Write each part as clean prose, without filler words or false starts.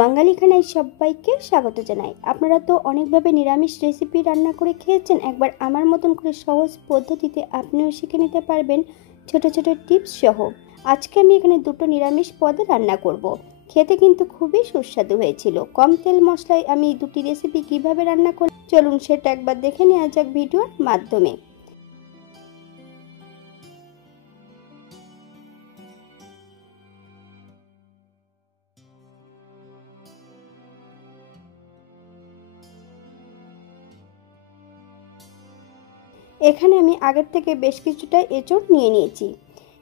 বাঙালি খানায় সবাইকে স্বাগত জানাই। আপনারা তো অনেকভাবে নিরামিষ রেসিপি রান্না করে খেয়েছেন। একবার আমার মতন করে সহজ পদ্ধতিতে আপনিও শিখে নিতে পারবেন ছোট ছোট টিপস সহ। আজকে আমি এখানে দুটো নিরামিষ পদ রান্না করব। খেতে কিন্তু খুবই সুস্বাদু হয়েছিল। কম তেল মশলায় আমি দুটি রেসিপি কিভাবে রান্না করি চলুন সেটা একবার দেখে নেওয়া যাক ভিডিওর মাধ্যমে। এখানে আমি আগের থেকে বেশ কিছুটা এঁচোড় নিয়ে নিয়েছি।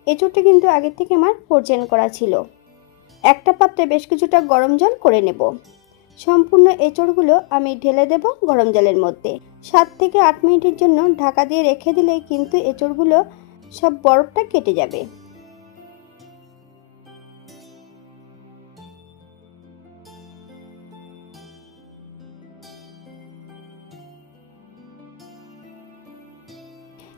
এঁচোড়টা কিন্তু আগের থেকে আমার ফ্রোজেন করা ছিল। একটা পাত্রে বেশ কিছুটা গরম জল করে নেব। সম্পূর্ণ এঁচোড়গুলো আমি ঢেলে দেব গরম জলের মধ্যে। 7 থেকে 8 মিনিটের জন্য ঢাকা দিয়ে রেখে দিলেই কিন্তু এঁচোড়গুলো সব বরফটা কেটে যাবে।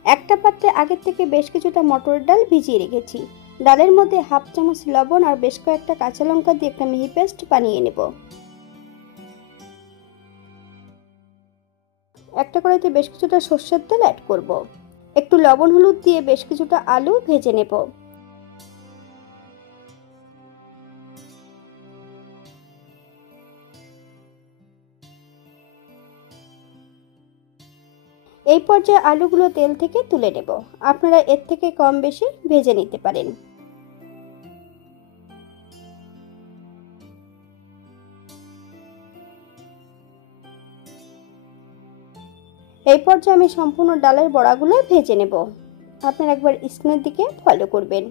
একটা পাত্রে আগের থেকে বেশ কিছুটা মটর ডাল ভিজিয়ে রেখেছি। ডালের মধ্যে হাফ চামচ লবণ আর বেশ কয়েকটা কাঁচা লঙ্কা দিয়ে একটা মিহি পেস্ট বানিয়ে নেব। একটা কড়াইতে বেশ কিছুটা সর্ষের তেল অ্যাড করব। একটু লবণ হলুদ দিয়ে বেশ কিছুটা আলু ভেজে নেব। এই পর্যায়ে আলুগুলো তেল থেকে তুলে নেব। আপনারা এর থেকে কম বেশি ভেজে নিতে পারেন। এই পর্যায়ে আমি সম্পূর্ণ ডালের বড়াগুলো ভেজে নেব। আপনারা একবার স্ক্রিনের দিকে ফলো করবেন।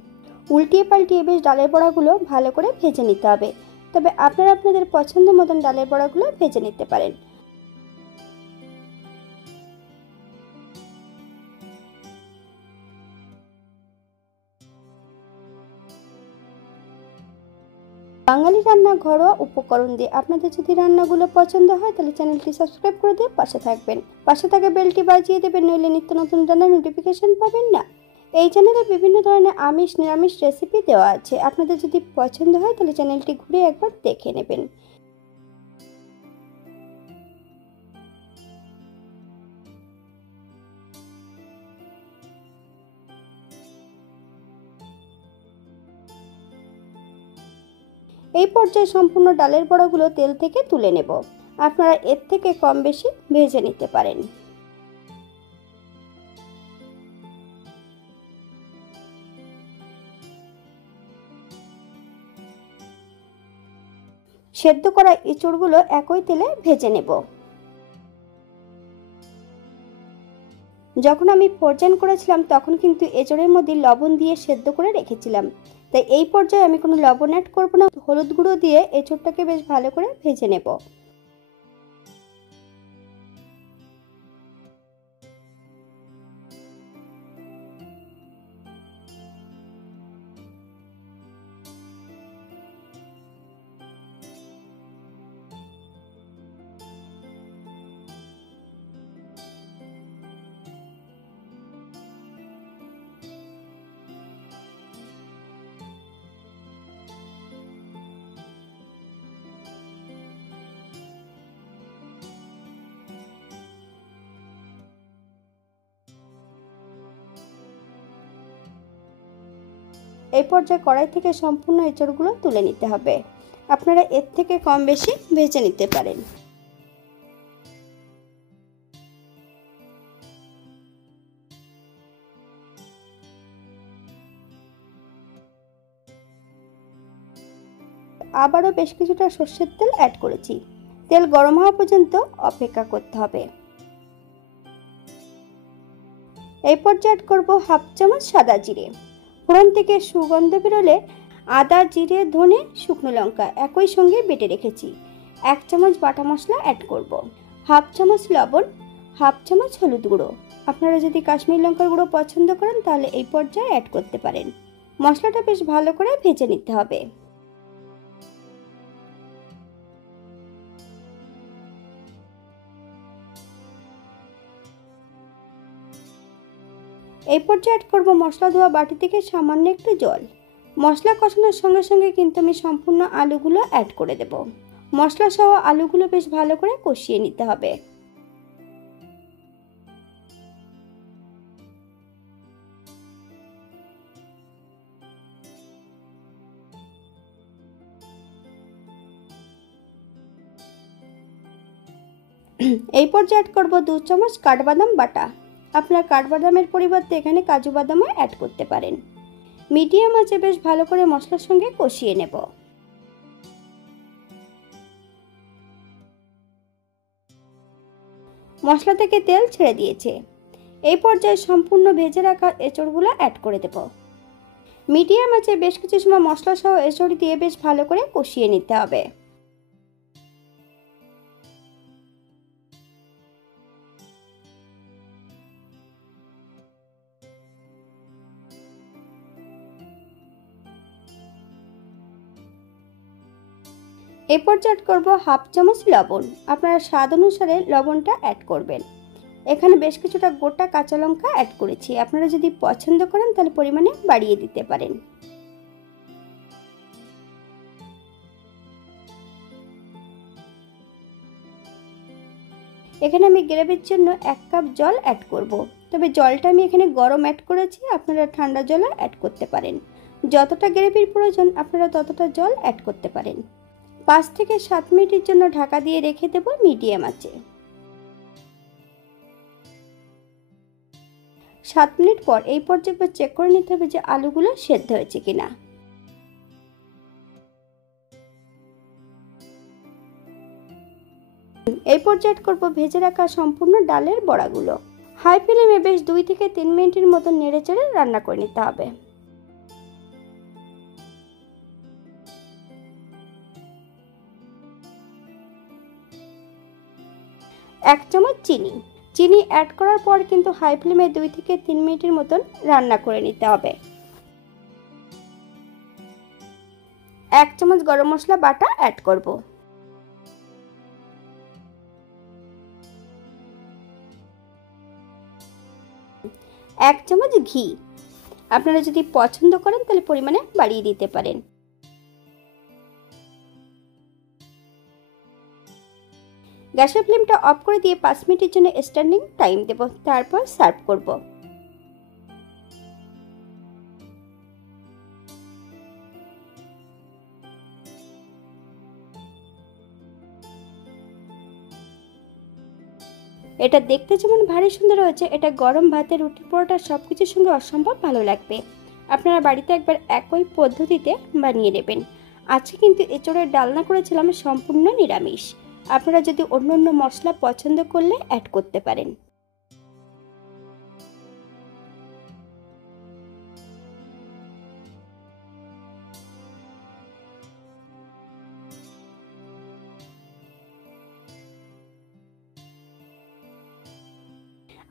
উল্টিয়ে পাল্টিয়ে বেশ ডালের বড়াগুলো ভালো করে ভেজে নিতে হবে। তবে আপনারা আপনাদের পছন্দ মতন ডালের বড়াগুলো ভেজে নিতে পারেন। বাঙালি রান্না ঘরোয়া উপকরণ দিয়ে আপনাদের যদি রান্নাগুলো পছন্দ হয় তাহলে চ্যানেলটি সাবস্ক্রাইব করে দিয়ে পাশে থাকবেন। পাশে থাকা বেলটি বাজিয়ে দেবেন, নইলে নিত্য নতুন রান্নার নোটিফিকেশন পাবেন না। এই চ্যানেলে বিভিন্ন ধরনের আমিষ নিরামিষ রেসিপি দেওয়া আছে। আপনাদের যদি পছন্দ হয় তাহলে চ্যানেলটি ঘুরে একবার দেখে নেবেন। এই পর্যায়ে সম্পূর্ণ ডালের বড়াগুলো তেল থেকে তুলে নেব। আপনারা এর থেকে কম বেশি ভেজে নিতে পারেন। সেদ্ধ করা এঁচোড়গুলো একই তেলে ভেজে নেব। যখন আমি ফ্রোজেন করেছিলাম তখন কিন্তু এঁচোড়ের মধ্যে লবণ দিয়ে সেদ্ধ করে রেখেছিলাম, তাই এই পর্যায়ে আমি কোনো লবণ অ্যাড করব না। হলুদ গুঁড়ো দিয়ে এঁচোড়টাকে বেশ ভালো করে ভেজে নেব। এই পর্যায়ে কড়াই থেকে সম্পূর্ণ এঁচোড়গুলো তুলে নিতে হবে। আপনারা এর থেকে কম বেশি ভেজে নিতে পারেন। আবারও বেশ কিছুটা সর্ষের তেল অ্যাড করেছি। তেল গরম হওয়া পর্যন্ত অপেক্ষা করতে হবে। এই পর্যায়ে অ্যাড করব হাফ চামচ সাদা জিরে। ফোড়ন থেকে সুগন্ধ বেরোলে আদা, জিরে, ধনে, শুকনো লঙ্কা একই সঙ্গে বেটে রেখেছি। 1 চামচ বাটা মশলা অ্যাড করব। হাফ চামচ লবণ, হাফ চামচ হলুদ গুঁড়ো। আপনারা যদি কাশ্মীরি লঙ্কার গুঁড়ো পছন্দ করেন তাহলে এই পর্যায়ে অ্যাড করতে পারেন। মশলাটা বেশ ভালো করে ভেজে নিতে হবে। এই পর্যায়ে অ্যাড করব মশলা ধোয়া বাটি থেকে সামান্য একটু জল। মশলা কষানোর সঙ্গে সঙ্গে কিন্তু আমি সম্পূর্ণ আলুগুলো অ্যাড করে দেব। মশলা সহ আলুগুলো বেশ ভালো করে কষিয়ে নিতে হবে। এই পর্যায়ে অ্যাড করব 2 চামচ কাঠবাদাম বাটা। আপনারা কাঠবাদামের পরিবর্তে এখানে কাজু বাদামও অ্যাড করতে পারেন। মিডিয়াম আঁচে বেশ ভালো করে মশলার সঙ্গে কষিয়ে নেব। মশলা থেকে তেল ছেড়ে দিয়েছে। এই পর্যায়ে সম্পূর্ণ ভেজে রাখা এঁচড়গুলো অ্যাড করে দেব। মিডিয়াম আঁচে বেশ কিছু সময় মশলা সহ এঁচড় দিয়ে বেশ ভালো করে কষিয়ে নিতে হবে। এই পর্যায়ে অ্যাড করব হাফ চামচ লবণ। আপনারা স্বাদ অনুসারে লবণটা অ্যাড করবেন। এখানে বেশ কিছুটা গোটা কাঁচা লঙ্কা অ্যাড করেছি। আপনারা যদি পছন্দ করেন তাহলে পরিমাণে বাড়িয়ে দিতে পারেন। এখানে আমি গ্রেভির জন্য 1 কাপ জল অ্যাড করব। তবে জলটা আমি এখানে গরম অ্যাড করেছি, আপনারা ঠান্ডা জলও অ্যাড করতে পারেন। যতটা গ্রেভির প্রয়োজন আপনারা ততটা জল অ্যাড করতে পারেন। 5 থেকে 7 মিনিটের জন্য ঢাকা দিয়ে রেখে দেব মিডিয়াম আঁচে। 7 মিনিট পর এই পর্যায়ে চেক করে নিতে হবে যে আলুগুলো সেদ্ধ হয়েছে কিনা। এই পর্যায়ে অ্যাড করব ভেজে রাখা সম্পূর্ণ ডালের বড়াগুলো। হাই ফ্লেমে বেশ 2 থেকে 3 মিনিটের মতো নেড়েচেড়ে রান্না করে নিতে হবে। 1 চামচ চিনি অ্যাড করার পর কিন্তু হাই ফ্লেমে 2 থেকে 3 মিনিটের মতন রান্না করে নিতে হবে। 1 চামচ গরম মশলা বাটা অ্যাড করব। 1 চামচ ঘি। আপনারা যদি পছন্দ করেন তাহলে পরিমাণে বাড়িয়ে দিতে পারেন। গ্যাসের ফ্লেমটা অফ করে দিয়ে 5 মিনিটের জন্য স্ট্যান্ডিং টাইম দেব, তারপর সার্ভ করব। এটা দেখতে যেমন ভারী সুন্দর হয়েছে, এটা গরম ভাতে, রুটি, পরোটা সবকিছুর সঙ্গে অসম্ভব ভালো লাগবে। আপনারা বাড়িতে একবার একই পদ্ধতিতে বানিয়ে নেবেন। আজকে কিন্তু এঁচড়ের ডালনা করেছিলাম সম্পূর্ণ নিরামিষ। আপনারা যদি অন্য অন্য মশলা পছন্দ করলে অ্যাড করতে পারেন।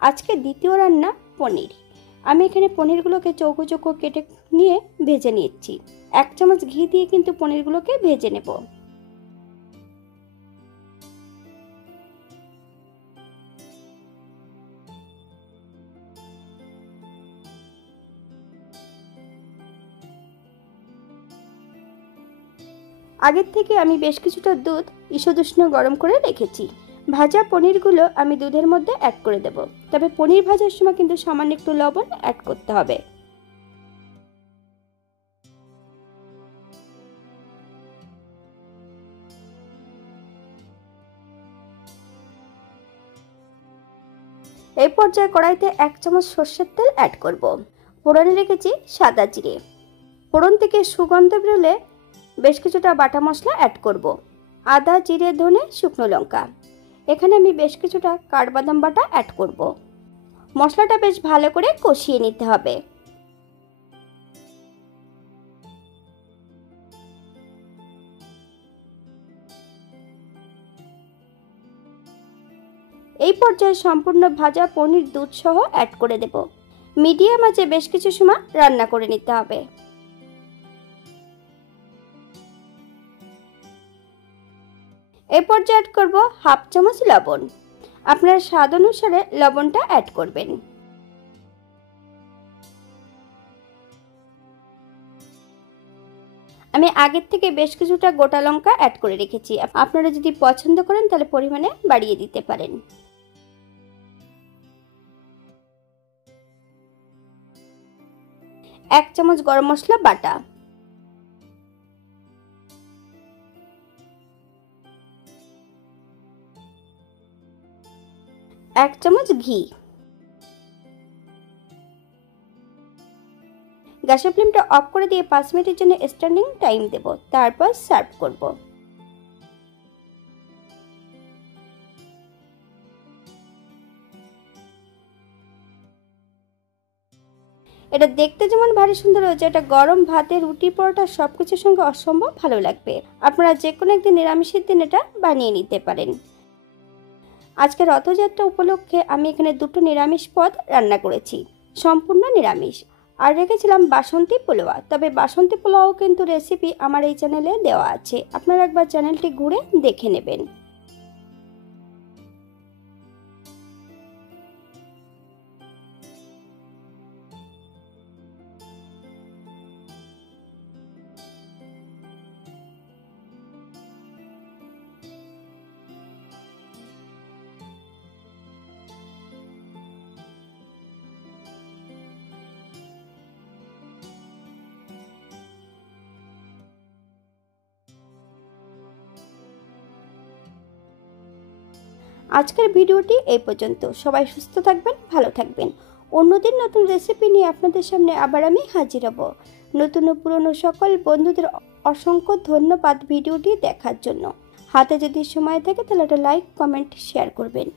আজকে দ্বিতীয় রান্না পনির। আমি এখানে পনিরগুলোকে চৌকো চৌকো কেটে নিয়ে ভেজে নিচ্ছি। 1 চামচ ঘি দিয়ে কিন্তু পনিরগুলোকে ভেজে নেব। আগের থেকে আমি বেশ কিছুটা দুধ ঈষদুষ্ণ গরম করে রেখেছি। ভাজা পনিরগুলো আমি দুধের মধ্যে অ্যাড করে দেব। তবে পনির ভাজার সময় কিন্তু সামান্য একটু লবণ অ্যাড করতে হবে। এই পর্যায়ে কড়াইতে 1 চামচ সর্ষের তেল অ্যাড করব। ফোড়নে রেখেছি সাদা জিরে। ফোড়ন থেকে সুগন্ধ বেরোলে বেশ কিছুটা বাটা মশলা অ্যাড করব। আদা, জিরে, ধনে, শুকনো লঙ্কা। এখানে আমি বেশ কিছুটা কাঠবাদাম বাটা অ্যাড করব। মশলাটা বেশ ভালো করে কষিয়ে নিতে হবে। এই পর্যায়ে সম্পূর্ণ ভাজা পনির দুধ সহ অ্যাড করে দেব। মিডিয়াম আঁচে বেশ কিছু সময় রান্না করে নিতে হবে। এই পর্যায়ে অ্যাড করব হাফ চামচ লবণ। আপনার স্বাদ অনুসারে লবণটা অ্যাড করবেন। আমি আমি আগের থেকে বেশ কিছুটা গোটা লঙ্কা অ্যাড করে রেখেছি। আপনারা যদি পছন্দ করেন তাহলে পরিমাণে বাড়িয়ে দিতে পারেন। 1 চামচ গরম মশলা বাটা, 1 চামচ ঘি। গ্যাসের ফ্লেমটা অফ করে দিয়ে 5 মিনিটের জন্য স্ট্যান্ডিং টাইম দেব, তারপর সার্ভ করব। এটা দেখতে যেমন ভারী সুন্দর হয়েছে, এটা গরম ভাতে, রুটি, পরোটা সবকিছুর সঙ্গে অসম্ভব ভালো লাগবে। আপনারা যে কোনো একদিন নিরামিষের দিন এটা বানিয়ে নিতে পারেন। আজকে রথযাত্রা উপলক্ষে আমি এখানে দুটো নিরামিষ পদ রান্না করেছি, সম্পূর্ণ নিরামিষ। আর রেখেছিলাম বাসন্তী পোলাও। তবে বাসন্তী পোলাও কিন্তু রেসিপি আমার এই চ্যানেলে দেওয়া আছে, আপনারা একবার চ্যানেলটি ঘুরে দেখে নেবেন। আজকের ভিডিওটি এই পর্যন্ত। সবাই সুস্থ থাকবেন, ভালো থাকবেন। অন্যদিন নতুন রেসিপি নিয়ে আপনাদের সামনে আবার আমি হাজির হব। নতুন ও পুরনো সকল বন্ধুদের অসংখ্য ধন্যবাদ ভিডিওটি দেখার জন্য। হাতে যদি সময় থাকে তাহলে একটা লাইক, কমেন্ট, শেয়ার করবেন।